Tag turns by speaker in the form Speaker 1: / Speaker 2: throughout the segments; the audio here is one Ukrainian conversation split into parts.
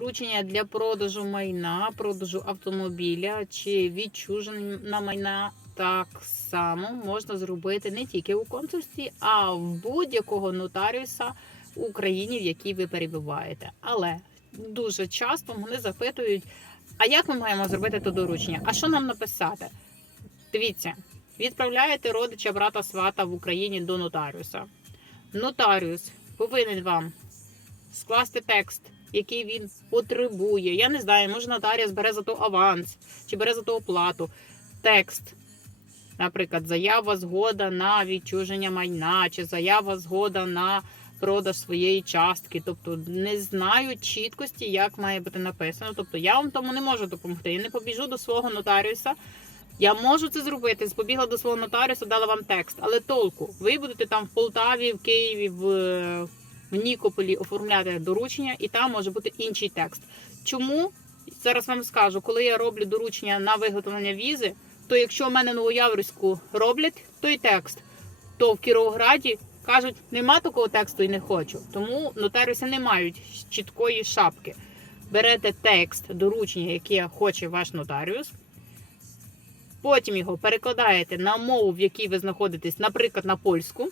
Speaker 1: Доручення для продажу майна, продажу автомобіля чи відчуження майна так само можна зробити не тільки у консульстві, а в будь-якого нотаріуса в Україні, в якій ви перебуваєте. Але дуже часто мене запитують: а як ми маємо зробити то доручення? А що нам написати? Дивіться, відправляєте родича брата свата в Україні до нотаріуса. Нотаріус повинен вам скласти текст, який він потребує. Я не знаю, може нотаріус бере за то аванс чи бере за то оплату. Текст. Наприклад, заява згода на відчуження майна, чи заява згода на продаж своєї частки. Тобто не знаю чіткості, як має бути написано. Тобто я вам тому не можу допомогти. Я не побіжу до свого нотаріуса. Я можу це зробити. Побігла до свого нотаріуса, дала вам текст, але толку. Ви будете там в Полтаві, в Києві, в, в Нікополі оформляти доручення, і там може бути інший текст. Чому? Зараз вам скажу, коли я роблю доручення на виготовлення візи, то якщо в мене Новояворську роблять той текст, то в Кіровограді кажуть, нема такого тексту і не хочу. Тому нотаріуси не мають чіткої шапки. Берете текст доручення, яке хоче ваш нотаріус. Потім його перекладаєте на мову, в якій ви знаходитесь, наприклад, на польську.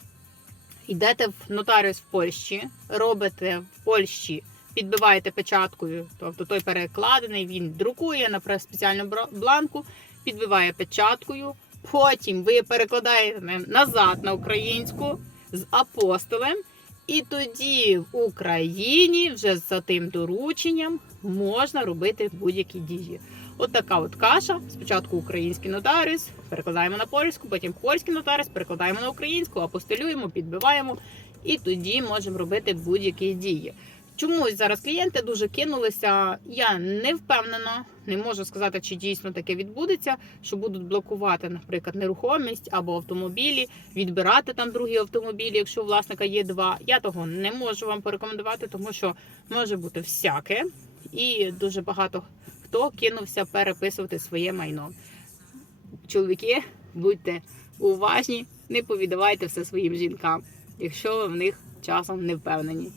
Speaker 1: Йдете в нотаріус в Польщі, робите в Польщі, підбиваєте печаткою, тобто той перекладений, він друкує на спеціальну бланку, підбиває печаткою. Потім ви перекладаєте назад на українську з апостолем. І тоді в Україні вже за тим дорученням можна робити будь-які дії. От така от каша. Спочатку український нотаріус, перекладаємо на польську, потім польський нотаріус, перекладаємо на українську, апостилюємо, підбиваємо, і тоді можемо робити будь-які дії. Чомусь зараз клієнти дуже кинулися. Я не впевнена, не можу сказати, чи дійсно таке відбудеться, що будуть блокувати, наприклад, нерухомість або автомобілі, відбирати там другі автомобілі, якщо у власника є два. Я того не можу вам порекомендувати, тому що може бути всяке, і дуже багато хто кинувся переписувати своє майно. Чоловіки, будьте уважні, не повідавайте все своїм жінкам, якщо ви в них часом не впевнені.